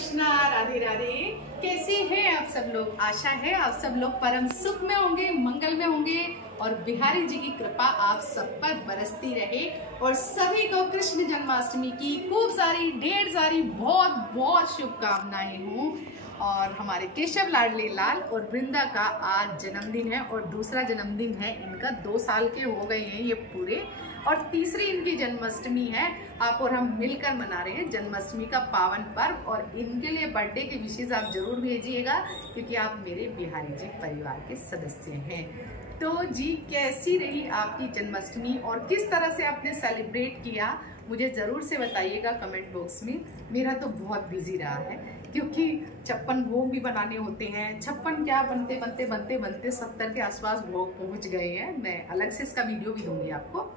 कृष्णा, राधे राधे। कैसे हैं आप सब लोग? आशा है आप सब लोग परम सुख में होंगे, मंगल में होंगे और बिहारी जी की कृपा आप सब पर बरसती रहे। और सभी को कृष्ण जन्माष्टमी की खूब सारी ढेर सारी बहुत बहुत शुभकामनाएं हों। और हमारे केशव लाडले लाल और वृंदा का आज जन्मदिन है और दूसरा जन्मदिन है इनका। 2 साल के हो गए हैं ये पूरे और तीसरी इनकी जन्माष्टमी है। आप और हम मिलकर मना रहे हैं जन्माष्टमी का पावन पर्व और इनके लिए बर्थडे के विशेष आप जरूर भेजिएगा क्योंकि आप मेरे बिहारी जी परिवार के सदस्य हैं। तो जी, कैसी रही आपकी जन्माष्टमी और किस तरह से आपने सेलिब्रेट किया मुझे ज़रूर से बताइएगा कमेंट बॉक्स में। मेरा तो बहुत बिजी रहा है क्योंकि 56 भोग भी बनाने होते हैं। 56 क्या बनते बनते बनते बनते 70 के आसपास भोग पहुंच गए हैं। मैं अलग से इसका वीडियो भी दूंगी आपको।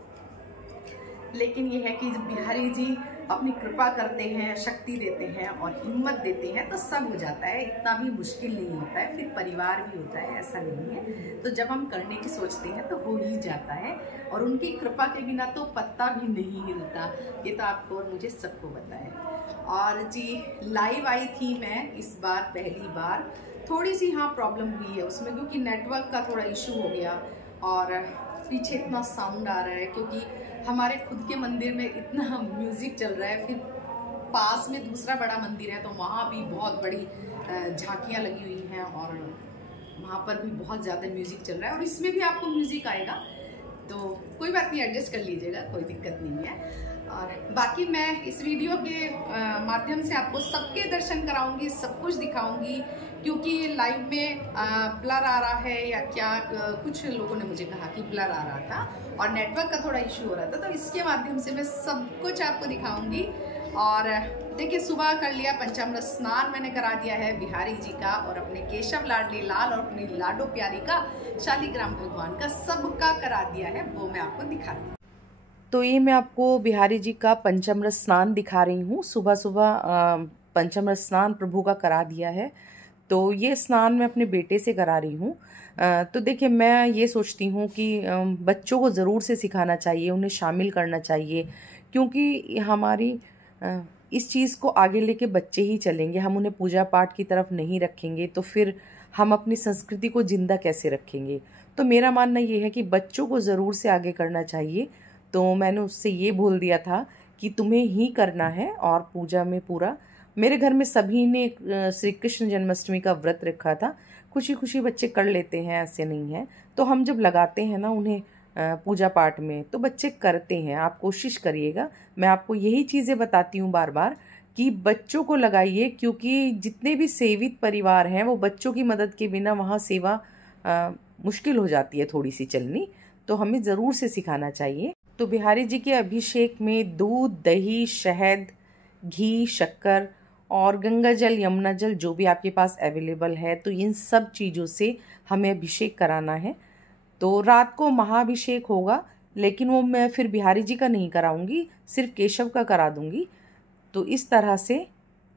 लेकिन ये है कि बिहारी जी अपनी कृपा करते हैं, शक्ति देते हैं और हिम्मत देते हैं तो सब हो जाता है। इतना भी मुश्किल नहीं होता है, फिर परिवार भी होता है, ऐसा नहीं है। तो जब हम करने की सोचते हैं तो हो ही जाता है और उनकी कृपा के बिना तो पत्ता भी नहीं हिलता। ये तो आपको और मुझे सबको पता है। और जी, लाइव आई थी मैं इस बार पहली बार। थोड़ी सी हाँ प्रॉब्लम हुई है उसमें क्योंकि नेटवर्क का थोड़ा इशू हो गया और पीछे इतना साउंड आ रहा है क्योंकि हमारे खुद के मंदिर में इतना म्यूजिक चल रहा है। फिर पास में दूसरा बड़ा मंदिर है तो वहाँ भी बहुत बड़ी झांकियाँ लगी हुई हैं और वहाँ पर भी बहुत ज़्यादा म्यूजिक चल रहा है और इसमें भी आपको म्यूजिक आएगा तो कोई बात नहीं, एडजस्ट कर लीजिएगा, कोई दिक्कत नहीं है। और बाकी मैं इस वीडियो के माध्यम से आपको सबके दर्शन कराऊंगी, सब कुछ दिखाऊंगी क्योंकि लाइव में ब्लर आ रहा है या क्या, कुछ लोगों ने मुझे कहा कि ब्लर आ रहा था और नेटवर्क का थोड़ा इशू हो रहा था। तो इसके माध्यम से मैं सब कुछ आपको दिखाऊंगी। और देखिए, सुबह कर लिया पंचामृत स्नान मैंने करा दिया है बिहारी जी का और अपने केशव लाडली लाल और अपनी लाडो प्यारी का, शालिग्राम भगवान का, सबका करा दिया है। वो मैं आपको दिखा दी। तो ये मैं आपको बिहारी जी का पंचामृत स्नान दिखा रही हूँ। सुबह सुबह पंचामृत स्नान प्रभु का करा दिया है। तो ये स्नान मैं अपने बेटे से करा रही हूँ। तो देखिए, मैं ये सोचती हूँ कि बच्चों को ज़रूर से सिखाना चाहिए, उन्हें शामिल करना चाहिए क्योंकि हमारी इस चीज़ को आगे लेके बच्चे ही चलेंगे। हम उन्हें पूजा पाठ की तरफ नहीं रखेंगे तो फिर हम अपनी संस्कृति को जिंदा कैसे रखेंगे। तो मेरा मानना ये है कि बच्चों को ज़रूर से आगे करना चाहिए। तो मैंने उससे ये बोल दिया था कि तुम्हें ही करना है और पूजा में पूरा, मेरे घर में सभी ने श्री कृष्ण जन्माष्टमी का व्रत रखा था। खुशी खुशी बच्चे कर लेते हैं, ऐसे नहीं है। तो हम जब लगाते हैं ना उन्हें पूजा पाठ में तो बच्चे करते हैं। आप कोशिश करिएगा, मैं आपको यही चीज़ें बताती हूँ बार बार कि बच्चों को लगाइए क्योंकि जितने भी सेवित परिवार हैं वो बच्चों की मदद के बिना वहाँ सेवा मुश्किल हो जाती है थोड़ी सी चलनी। तो हमें ज़रूर से सिखाना चाहिए। तो बिहारी जी के अभिषेक में दूध, दही, शहद, घी, शक्कर और गंगा जल, यमुना जल जो भी आपके पास अवेलेबल है, तो इन सब चीज़ों से हमें अभिषेक कराना है। तो रात को महाअभिषेक होगा लेकिन वो मैं फिर बिहारी जी का नहीं कराऊंगी, सिर्फ केशव का करा दूंगी। तो इस तरह से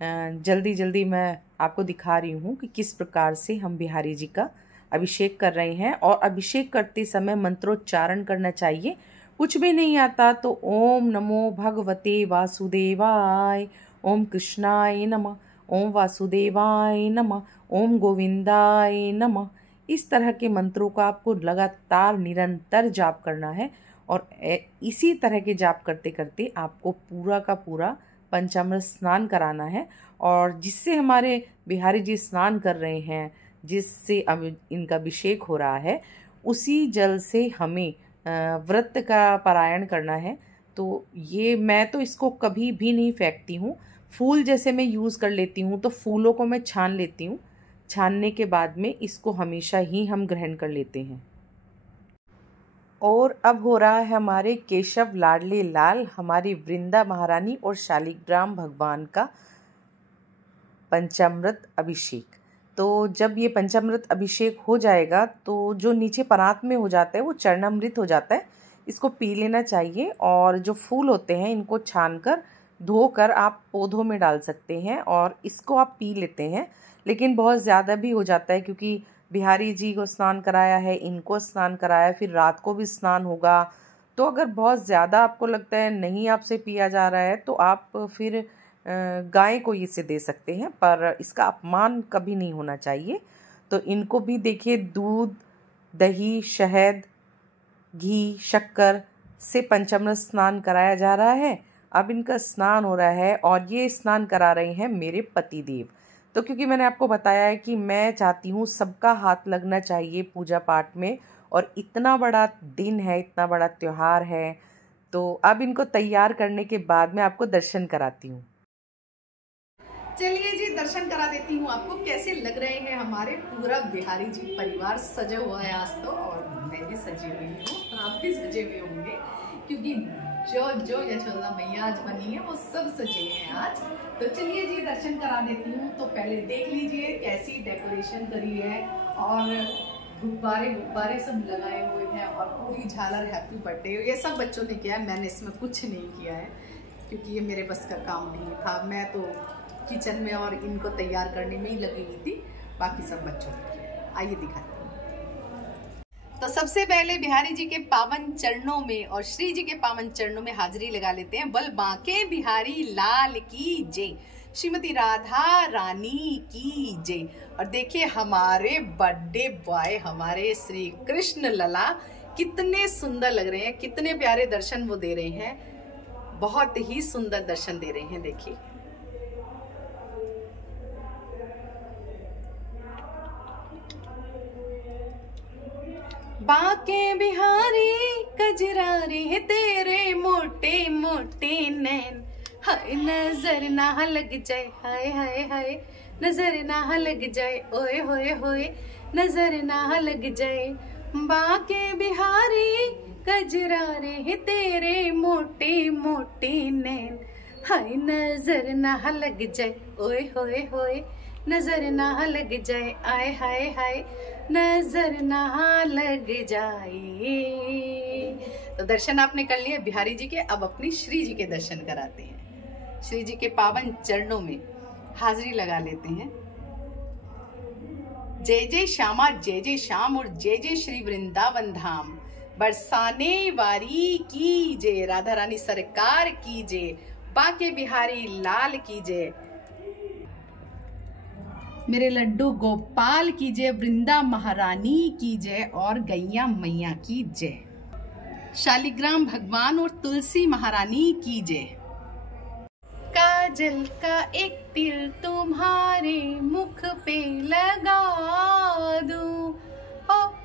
जल्दी जल्दी मैं आपको दिखा रही हूँ कि किस प्रकार से हम बिहारी जी का अभिषेक कर रहे हैं। और अभिषेक करते समय मंत्रोच्चारण करना चाहिए। कुछ भी नहीं आता तो ओम नमो भगवते वासुदेवाय, ओम कृष्णाय नमः, ओम वासुदेवाय नमः, ओम गोविंदाय नमः, इस तरह के मंत्रों का आपको लगातार निरंतर जाप करना है। और इसी तरह के जाप करते करते आपको पूरा का पूरा पंचामृत स्नान कराना है। और जिससे हमारे बिहारी जी स्नान कर रहे हैं, जिससे अब इनका अभिषेक हो रहा है, उसी जल से हमें व्रत का पारायण करना है। तो ये मैं तो इसको कभी भी नहीं फेंकती हूँ। फूल जैसे मैं यूज़ कर लेती हूँ तो फूलों को मैं छान लेती हूँ, छानने के बाद में इसको हमेशा ही हम ग्रहण कर लेते हैं। और अब हो रहा है हमारे केशव लाडले लाल, हमारी वृंदा महारानी और शालिग्राम भगवान का पंचामृत अभिषेक। तो जब ये पंचामृत अभिषेक हो जाएगा तो जो नीचे परात में हो जाता है वो चरणामृत हो जाता है, इसको पी लेना चाहिए। और जो फूल होते हैं इनको छानकर धोकर आप पौधों में डाल सकते हैं और इसको आप पी लेते हैं। लेकिन बहुत ज़्यादा भी हो जाता है क्योंकि बिहारी जी को स्नान कराया है, इनको स्नान कराया, फिर रात को भी स्नान होगा। तो अगर बहुत ज़्यादा आपको लगता है नहीं आपसे पिया जा रहा है तो आप फिर गाय को इसे दे सकते हैं, पर इसका अपमान कभी नहीं होना चाहिए। तो इनको भी देखिए दूध, दही, शहद, घी, शक्कर से पंचामृत स्नान कराया जा रहा है। अब इनका स्नान हो रहा है और ये स्नान करा रहे हैं मेरे पति देव। तो क्योंकि मैंने आपको बताया है कि मैं चाहती हूँ सबका हाथ लगना चाहिए पूजा पाठ में, और इतना बड़ा दिन है, इतना बड़ा त्यौहार है, तो अब इनको तैयार करने के बाद मैं आपको दर्शन कराती हूँ। चलिए जी, दर्शन करा देती हूँ आपको कैसे लग रहे हैं हमारे पूरा बिहारी जी परिवार सजा हुआ है आज तो, और मैं भी सजी हुई हूँ, आप भी सजे हुए होंगे, क्योंकि जो यशोदा मैया आज बनी है वो सब सजे हैं आज। तो चलिए जी, दर्शन करा देती हूँ। तो पहले देख लीजिए कैसी डेकोरेशन करी है, और गुब्बारे सब लगाए हुए हैं, और पूरी झालर हैप्पी बर्थडे ये सब बच्चों ने किया है, मैंने इसमें कुछ नहीं किया है क्योंकि ये मेरे बस का काम नहीं था। मैं तो किचन में और इनको तैयार करने में ही लगी हुई थी, बाकी सब बच्चों ने किया। आइए दिखाते हैं। तो सबसे पहले बिहारी जी के पावन चरणों में और श्री जी के पावन चरणों में हाजिरी लगा लेते हैं। बल बांके बिहारी लाल की जय, श्रीमती राधा रानी की जय। और देखिए हमारे बर्थडे बॉय, हमारे श्री कृष्ण लला कितने सुंदर लग रहे हैं, कितने प्यारे दर्शन वो दे रहे हैं, बहुत ही सुंदर दर्शन दे रहे हैं। देखिए बाके बिहारी कजरारे तेरे मोटे मोटे नैन, हाय नजर ना लग जाए, हाय हाय हाय नजर ना लग जाए, ओए होए होए नजर ना लग जाए। बाके बिहारी कजरारे तेरे मोटे मोटे नैन, हाय नजर ना लग जाए, ओए होए होए नजर ना लग जाए, आए हाय हाय नजर ना लग जाए। तो दर्शन आपने कर लिए बिहारी जी के, अब अपनी श्री जी के दर्शन कराते हैं। श्री जी के पावन चरणों में हाजिरी लगा लेते हैं। जय जय श्यामा, जय जय श्याम, और जय जय श्री वृंदावन धाम, बरसाने वारी की जय, राधा रानी सरकार की जय, बाके बिहारी लाल की जय, मेरे लड्डू गोपाल की जय, वृंदा महारानी की जय, और गैया मैया की जय, शालिग्राम भगवान और तुलसी महारानी की जय। काजल का एक तिल तुम्हारे मुख पे लगा दूं,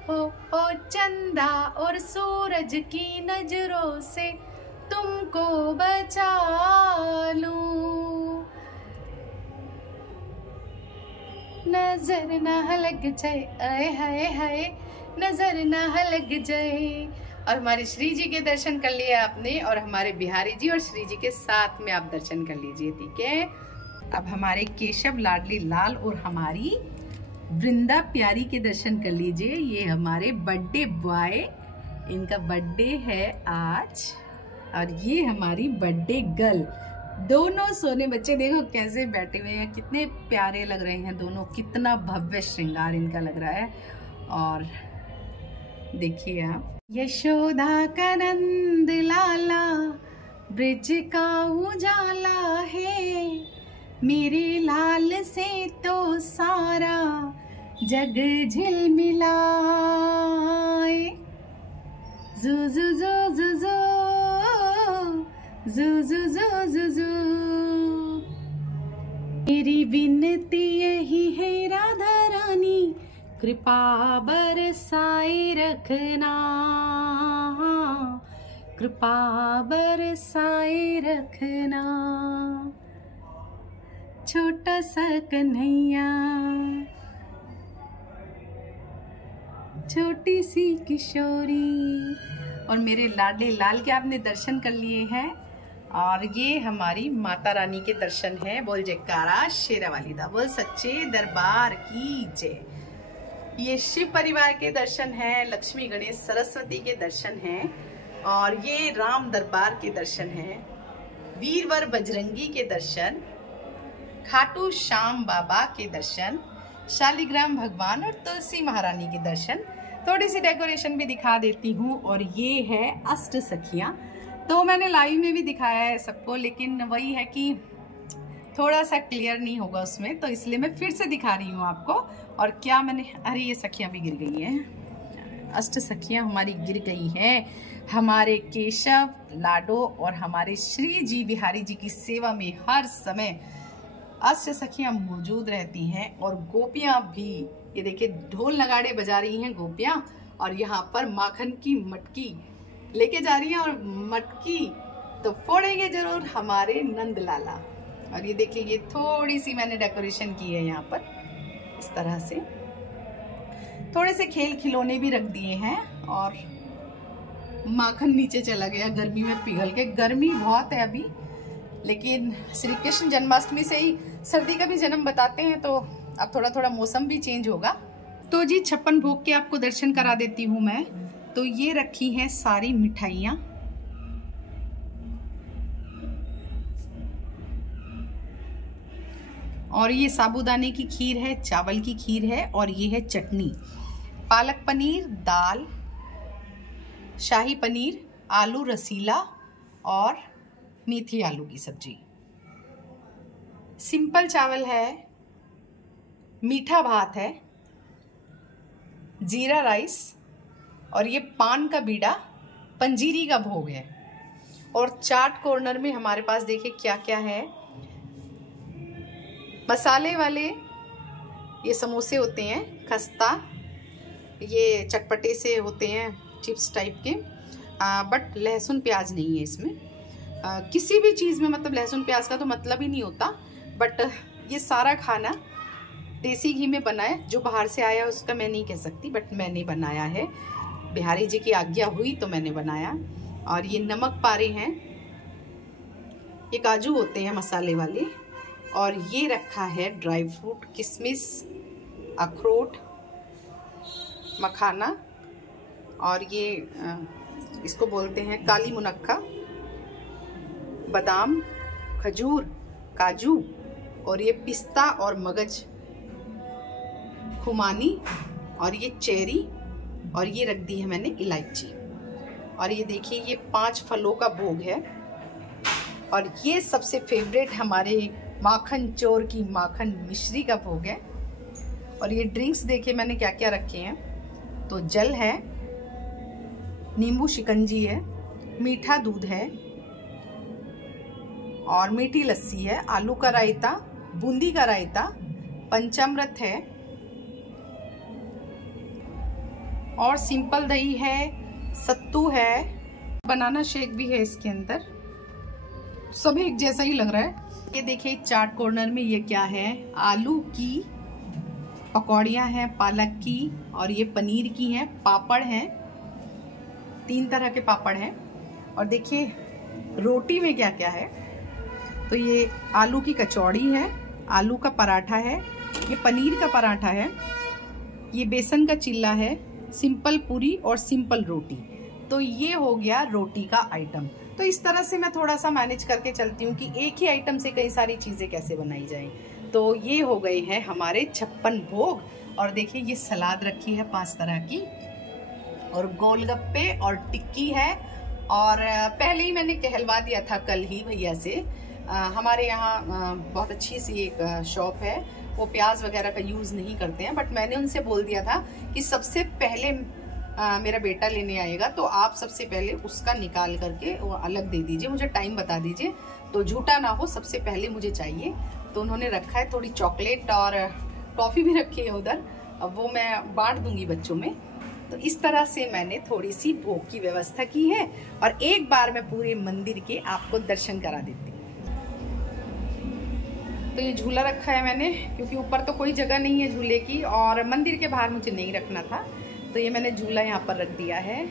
हो चंदा और सूरज की नजरों से तुमको बचा लूं, नजर ना लग जाए, आए हाय हाय नजर ना लग जाए। और हमारे श्री जी के दर्शन कर लिए आपने, और हमारे बिहारी जी और श्री जी के साथ में आप दर्शन कर लीजिए, ठीक है। अब हमारे केशव लाडली लाल और हमारी वृंदा प्यारी के दर्शन कर लीजिए। ये हमारे बर्थडे बॉय, इनका बर्थडे है आज, और ये हमारी बर्थडे गर्ल, दोनों सोने बच्चे देखो कैसे बैठे हुए हैं, कितने प्यारे लग रहे हैं दोनों, कितना भव्य श्रृंगार इनका लग रहा है। और देखिए आप, यशोदा का नंद लाला ब्रिज का उजाला है, मेरे लाल से तो सारा जग झिलमिलाए, जू जू जू जू जू जू जू जू जू जू। मेरी विनती यही है राधा रानी, कृपा बरसाए रखना, कृपा बरसाए रखना। छोटा सा कन्हैया, छोटी सी किशोरी, और मेरे लाडले लाल के आपने दर्शन कर लिए हैं। और ये हमारी माता रानी के दर्शन हैं। बोल जयकारा शेरा वाली दा, बोल सच्चे दरबार की जय। ये शिव परिवार के दर्शन हैं, लक्ष्मी गणेश सरस्वती के दर्शन हैं, और ये राम दरबार के दर्शन हैं, वीरवर बजरंगी के दर्शन, खाटू श्याम बाबा के दर्शन, शालिग्राम भगवान और तुलसी महारानी के दर्शन। थोड़ी सी डेकोरेशन भी दिखा देती हूँ। और ये है अष्ट सखियाँ, तो मैंने लाइव में भी दिखाया है सबको, लेकिन वही है कि थोड़ा सा क्लियर नहीं होगा उसमें, तो इसलिए मैं फिर से दिखा रही हूँ आपको। और क्या मैंने, अरे ये सखियाँ भी गिर गई हैं, अष्ट सखियाँ हमारी गिर गई हैं। हमारे केशव, लाडो और हमारे श्री जी बिहारी जी की सेवा में हर समय अष्ट सखियाँ मौजूद रहती हैं। और गोपियाँ भी, ये देखिए ढोल नगाड़े बजा रही हैं गोपियाँ, और यहाँ पर माखन की मटकी लेके जा रही हैं। और मटकी तो फोड़ेंगे जरूर हमारे नंद लाला। और ये देखिए, ये थोड़ी सी मैंने डेकोरेशन की है यहाँ पर इस तरह से, थोड़े से खेल खिलौने भी रख दिए हैं। और माखन नीचे चला गया गर्मी में पिघल के, गर्मी बहुत है अभी, लेकिन श्री कृष्ण जन्माष्टमी से ही सर्दी का भी जन्म बताते हैं, तो अब थोड़ा थोड़ा मौसम भी चेंज होगा। तो जी 56 भोग के आपको दर्शन करा देती हूँ मैं। तो ये रखी हैं सारी मिठाइयाँ, और ये साबूदाने की खीर है, चावल की खीर है, और ये है चटनी, पालक पनीर, दाल, शाही पनीर, आलू रसीला और मेथी आलू की सब्जी, सिंपल चावल है, मीठा भात है, जीरा राइस, और ये पान का बीड़ा, पंजीरी का भोग है। और चाट कॉर्नर में हमारे पास देखिए क्या क्या है। मसाले वाले ये समोसे होते हैं, खस्ता, ये चटपटे से होते हैं चिप्स टाइप के, बट लहसुन प्याज नहीं है इसमें। किसी भी चीज़ में मतलब लहसुन प्याज का तो मतलब ही नहीं होता। बट ये सारा खाना देसी घी में बना है, जो बाहर से आया उसका मैं नहीं कह सकती, बट मैंने बनाया है, बिहारी जी की आज्ञा हुई तो मैंने बनाया। और ये नमक पारे हैं, ये काजू होते हैं मसाले वाले, और ये रखा है ड्राई फ्रूट, किशमिश, अखरोट, मखाना, और ये इसको बोलते हैं काली मुनक्का, बादाम, खजूर, काजू, और ये पिस्ता और मगज, खुमानी, और ये चेरी, और ये रख दी है मैंने इलायची। और ये देखिए ये 5 फलों का भोग है। और ये सबसे फेवरेट हमारे माखन चोर की माखन मिश्री का भोग है। और ये ड्रिंक्स देखिए मैंने क्या क्या रखे हैं। तो जल है, नींबू शिकंजी है, मीठा दूध है, और मीठी लस्सी है, आलू का रायता, बूंदी का रायता, पंचामृत है, और सिंपल दही है, सत्तू है, बनाना शेक भी है इसके अंदर। सब एक जैसा ही लग रहा है। ये देखिए चाट कॉर्नर में ये क्या है, आलू की पकौड़ियाँ हैं, पालक की, और ये पनीर की हैं, पापड़ हैं, 3 तरह के पापड़ हैं। और देखिए रोटी में क्या क्या है। तो ये आलू की कचौड़ी है, आलू का पराठा है, ये पनीर का पराठा है, ये बेसन का चिल्ला है, सिंपल पूरी और सिंपल रोटी। तो ये हो गया रोटी का आइटम। तो इस तरह से मैं थोड़ा सा मैनेज करके चलती हूँ कि एक ही आइटम से कई सारी चीज़ें कैसे बनाई जाएं। तो ये हो गए हैं हमारे 56 भोग। और देखिए ये सलाद रखी है 5 तरह की, और गोलगप्पे और टिक्की है। और पहले ही मैंने कहलवा दिया था कल ही भैया से। हमारे यहाँ बहुत अच्छी सी एक शॉप है, वो प्याज वगैरह का यूज़ नहीं करते हैं, बट मैंने उनसे बोल दिया था कि सबसे पहले मेरा बेटा लेने आएगा तो आप सबसे पहले उसका निकाल करके वो अलग दे दीजिए, मुझे टाइम बता दीजिए, तो झूठा ना हो, सबसे पहले मुझे चाहिए। तो उन्होंने रखा है, थोड़ी चॉकलेट और टॉफ़ी भी रखी है उधर, अब वो मैं बांट दूंगी बच्चों में। तो इस तरह से मैंने थोड़ी सी भोग की व्यवस्था की है। और एक बार मैं पूरे मंदिर के आपको दर्शन करा देती हूँ। तो ये झूला रखा है मैंने, क्योंकि ऊपर तो कोई जगह नहीं है झूले की, और मंदिर के बाहर मुझे नहीं रखना था, तो ये मैंने झूला यहाँ पर रख दिया है।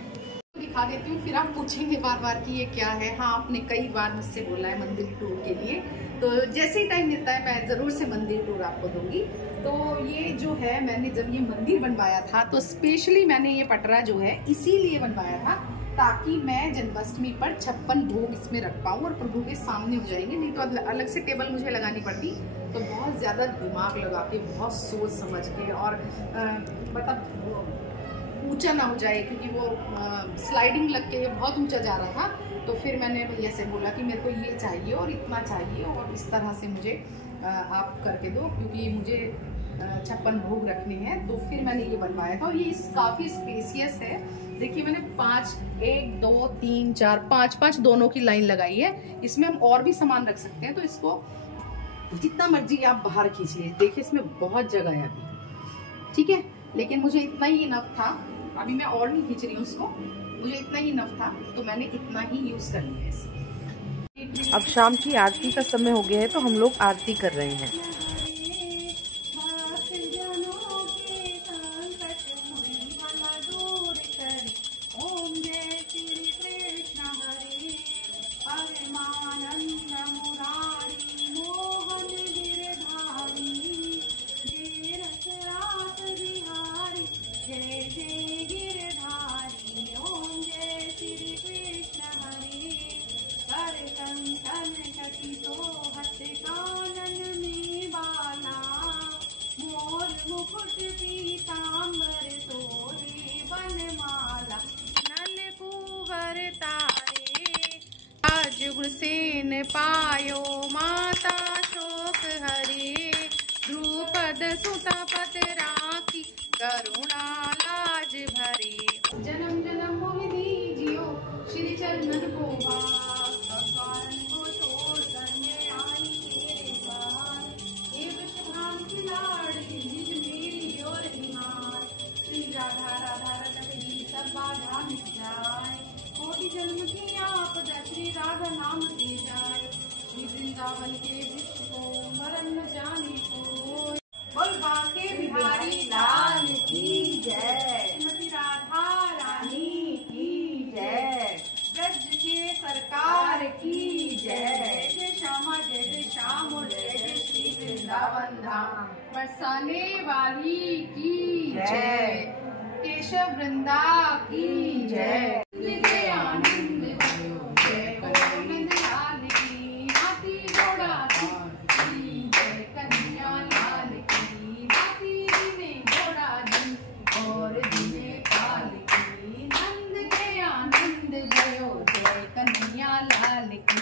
दिखा देती हूँ, फिर आप पूछेंगे बार बार कि ये क्या है। हाँ, आपने कई बार मुझसे बोला है मंदिर टूर के लिए, तो जैसे ही टाइम मिलता है मैं ज़रूर से मंदिर टूर आपको दूंगी। तो ये जो है, मैंने जब ये मंदिर बनवाया था तो स्पेशली मैंने ये पटरा जो है इसीलिए बनवाया था, ताकि मैं जन्माष्टमी पर 56 भोग इसमें रख पाऊँ और प्रभु के सामने हो जाएंगे। नहीं तो अलग से टेबल मुझे लगानी पड़ती, तो बहुत ज़्यादा दिमाग लगा के, बहुत सोच समझ के, और मतलब ऊंचा ना हो जाए, क्योंकि वो स्लाइडिंग लग के बहुत ऊंचा जा रहा था, तो फिर मैंने भैया से बोला कि मेरे को ये चाहिए और इतना चाहिए और इस तरह से मुझे आप करके दो, क्योंकि मुझे 56 भोग रखने हैं। तो फिर मैंने ये बनवाया था और ये काफ़ी स्पेसियस है। देखिए मैंने 5 1 2 3 4 5 दोनों की लाइन लगाई है। इसमें हम और भी सामान रख सकते हैं, तो इसको जितना मर्जी आप बाहर खींचिए। देखिए इसमें बहुत जगह है अभी, ठीक है, लेकिन मुझे इतना ही इनफ था। अभी मैं और नहीं खींच रही हूँ उसको, मुझे इतना ही इनफ था, तो मैंने इतना ही यूज कर लिया है। अब शाम की आरती का समय हो गया है, तो हम लोग आरती कर रहे हैं। सेन पायो माता शोक हरे, द्रुपद सुतपत राखी करुणा लाज भरे। जन्म जन्म मोहि दीजियो श्री चरणन को भगवान को छोड़ कर मैं आई तेरे पार। हे विश्वधाम की लाडली निज मेरी और निहार, श्री राधा राधा रटक जी सब बाधा मिट जाए। कोटि जन्म की आपदा श्री राधा नाम की जाए, श्री वृंदावन के विश्व को मरण न जाने को। बोल बांके बिहारी लाल की जय, श्रीमती राधा रानी की जय, ब्रज के सरकार की जय। जय श्यामा जय जय श्याम जय जय श्री वृंदावन धाम, बरसाने वाली की जय, केशव वृंदा की जय। आनंद जय गोविंद लाल की, हाथी घोड़ा की जय, कन्हैया लाल की, हाथी ने घोड़ा दी और दिने काल की। नंद के आनंद भयो जय, कन्हैया लाल की,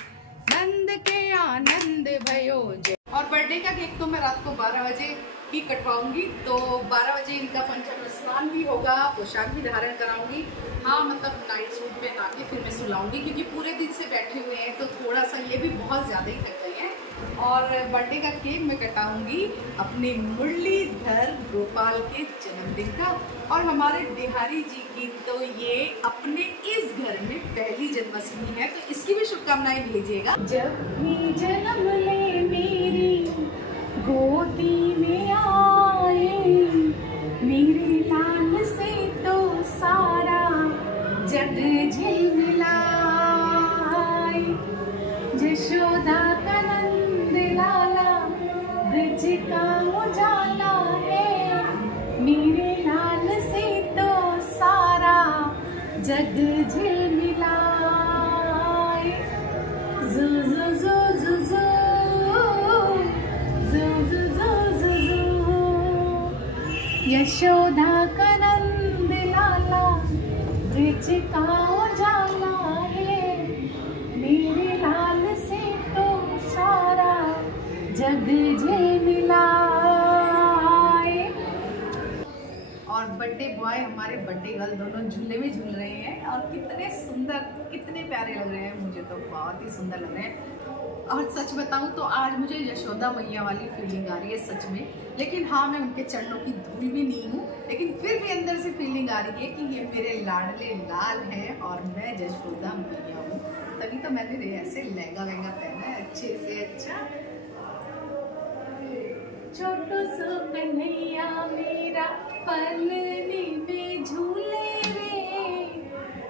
नंद के आनंद भयो जय। और बर्थडे का केक तो मैं रात को 12 बजे ही कटवाऊंगी, तो 12 बजे इनका पंचामृत स्नान भी होगा, पोशाक भी धारण कराऊंगी। हाँ मतलब नाइट सूट पहना के फिर मैं सुलाऊंगी, क्योंकि पूरे दिन से बैठे हुए हैं तो थोड़ा सा ये भी बहुत ज़्यादा ही थक गए हैं। और बर्थडे का केक मैं कटाऊंगी अपने मुरलीधर गोपाल के जन्मदिन का, और हमारे बिहारी जी की तो ये अपने इस घर में पहली जन्माष्टमी है, तो इसकी भी शुभकामनाएं भेजिएगा। जब भी जन्म ले मेरी गोदी में आए, मेरे लाल से तो सारा जग झिलमिलाए। यशोदा का नंद लाला ब्रज का उजाला है, मेरे लाल से तो सारा जग झिलमिलाए। जू जू जू जू जू यशोदा का नंद लाला ब्रज का उजाला है, मेरे लाल से तो सारा जग झिलमिलाए। और बर्थडे बॉय हमारे बर्थडे गर्ल दोनों झूले में झूल रहे हैं, और कितने सुंदर कितने प्यारे लग रहे हैं, मुझे तो बहुत ही सुंदर लग रहे हैं। और सच बताऊं तो आज मुझे यशोदा मैया वाली फीलिंग आ रही है सच में। लेकिन हाँ मैं उनके चरणों की धूल भी नहीं हूँ, लेकिन फिर भी अंदर से फीलिंग आ रही है कि ये मेरे लाडले लाल हैं और मैं यशोदा मैया हूँ। तभी तो मैंने ऐसे लहंगा वहंगा पहना है अच्छे से। अच्छा छोटू सो कन्हैया मेरा पलनी में झूले रे,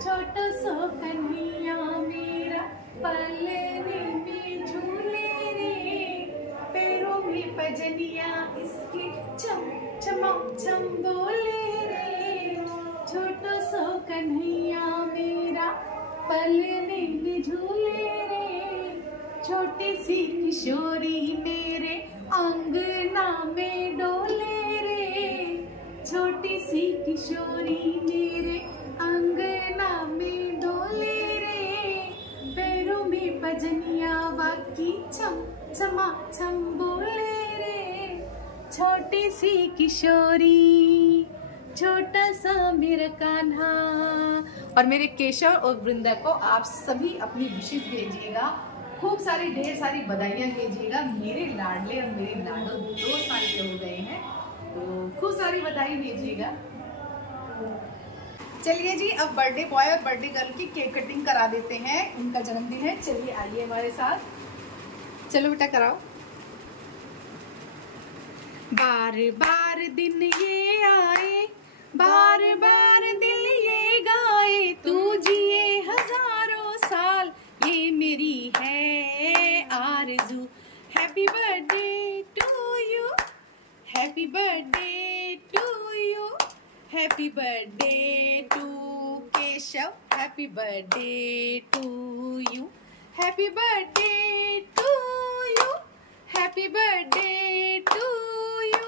छोटू सो कन्हैया मेरा पलनी में झूले रे, पैरों में पजनिया इसके चम चमक चम बोले रे, छोटू सो कन्हैया मेरा पलनी में झूले रे, छोटी सी किशोरी मेरे अंगना में डोले रे, छोटी सी किशोरी मेरे अंगना में डोले रे, बजनिया बाकी छम छमा छम बोले रे, छोटी सी किशोरी छोटा सा मेरा कान्हा। और मेरे केशव और वृंदा को आप सभी अपनी विशेष भेजिएगा, खूब सारी ढेर सारी बधाइयाँ भेजिएगा। मेरे लाडले और मेरे लाडो 2 साल के हो गए हैं, तो खूब सारी बधाई भेजिएगा। चलिए जी, अब बर्थडे बॉय और बर्थडे गर्ल की केक कटिंग करा देते हैं। उनका जन्मदिन है, चलिए आइए हमारे साथ। चलो बेटा कराओ। बार बार दिन ये आए, बार बार दिल ये गाए, तू जिए हजारों साल, ये मेरी है आरज़ू। Happy birthday to you, happy birthday to you, happy birthday to Keshav, happy birthday to you, happy birthday to you, happy birthday to you,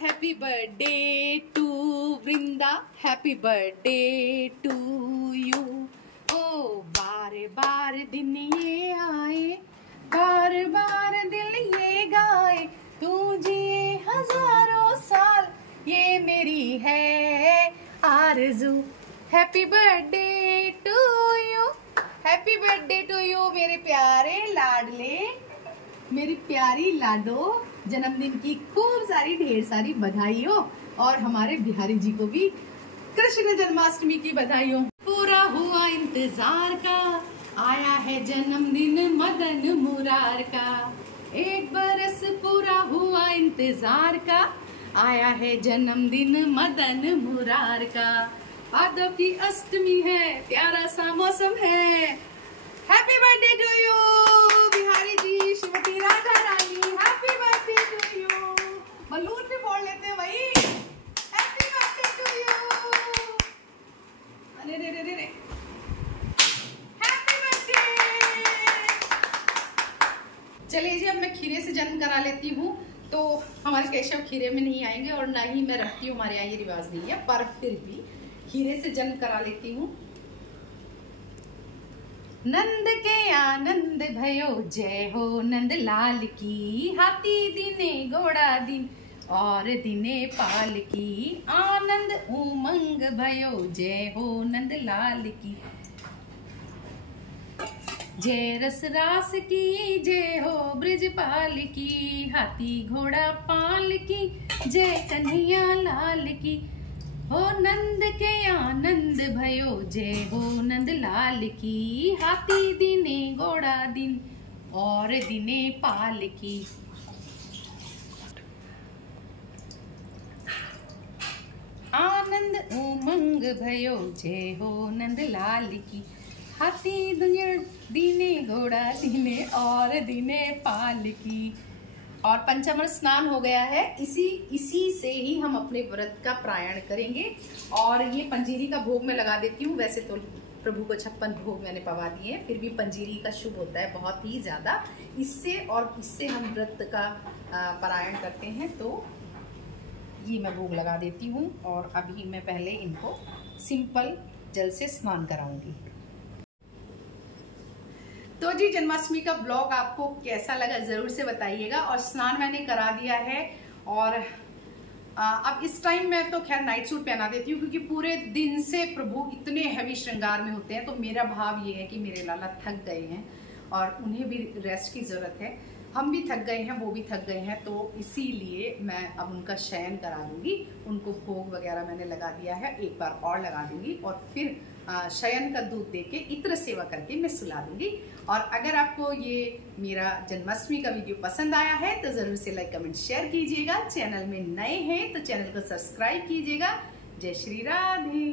happy birthday to Vrinda, happy birthday to you. ओ बार बार दिन ये आए, बार बार दिल ये गाए, तू जिए हजारों साल, ये मेरी है आरज़ू। Happy birthday to you, happy birthday to you मेरे प्यारे लाडले, मेरी प्यारी लाडो। जन्मदिन की खूब सारी ढेर सारी बधाई हो, और हमारे बिहारी जी को भी कृष्ण जन्माष्टमी की बधाई हो। पूरा हुआ इंतजार का, आया है जन्मदिन मदन मुरार का, 1 बरस पूरा हुआ इंतजार का, आया है जन्मदिन मदन मुरार का। भादव की अष्टमी है, प्यारा सा मौसम है। Happy birthday to you Bihari ji, Shrimati Radha Rani, happy birthday to you. Balloon भी फोड़ लेते हैं भाई। Happy birthday to you. अरे रे रे रे रे, हैप्पी बर्थडे। चलिए जी, अब मैं खीरे से जन्म करा लेती हूँ। तो हमारे केशव खीरे में नहीं आएंगे, और ना ही मैं रखती हूँ, हमारे यहाँ ये रिवाज नहीं है, पर फिर भी खीरे से जन्म करा लेती हूँ। नंद के आनंद भयो, जय हो नंद लाल की, हाथी दिने घोड़ा दिन और दिने पाल की, आनंद उमंग भयो, जय हो नंद लाल की, जय रस रास की, जय हो ब्रजपाल की, हाथी घोड़ा पाल की, जय कन्हैया लाल की, हो नंद के आनंद भयो, जय हो नंद लाल की, हाथी दिने घोड़ा दिन और दिने पाल की। आनंद उमंग भयो, जय हो नंद लाल की, हाथी दुनिया दिने घोड़ा दिने और दिने पाल की। और पंचामृत स्नान हो गया है, इसी से ही हम अपने व्रत का प्रायण करेंगे। और ये पंजीरी का भोग मैं लगा देती हूँ। वैसे तो प्रभु को 56 भोग मैंने पवा दिए हैं, फिर भी पंजीरी का शुभ होता है बहुत ही ज्यादा। इससे हम व्रत का पारायण करते हैं। तो ये मैं भोग लगा देती हूँ, और अभी मैं पहले इनको सिंपल जल से स्नान कराऊंगी। तो जी, जन्माष्टमी का ब्लॉग आपको कैसा लगा जरूर से बताइएगा। और स्नान मैंने करा दिया है, और अब इस टाइम मैं तो खैर नाइट सूट पहना देती हूँ, क्योंकि पूरे दिन से प्रभु इतने हैवी श्रृंगार में होते हैं। तो मेरा भाव ये है कि मेरे लाला थक गए हैं, और उन्हें भी रेस्ट की जरूरत है। हम भी थक गए हैं, वो भी थक गए हैं, तो इसीलिए मैं अब उनका शयन करा दूंगी। उनको भोग वगैरह मैंने लगा दिया है, एक बार और लगा दूंगी, और फिर शयन का दूध देके इत्र सेवा करके मैं सुला दूंगी। और अगर आपको ये मेरा जन्माष्टमी का वीडियो पसंद आया है तो जरूर से लाइक कमेंट शेयर कीजिएगा। चैनल में नए हैं तो चैनल को सब्सक्राइब कीजिएगा। जय श्री राधे।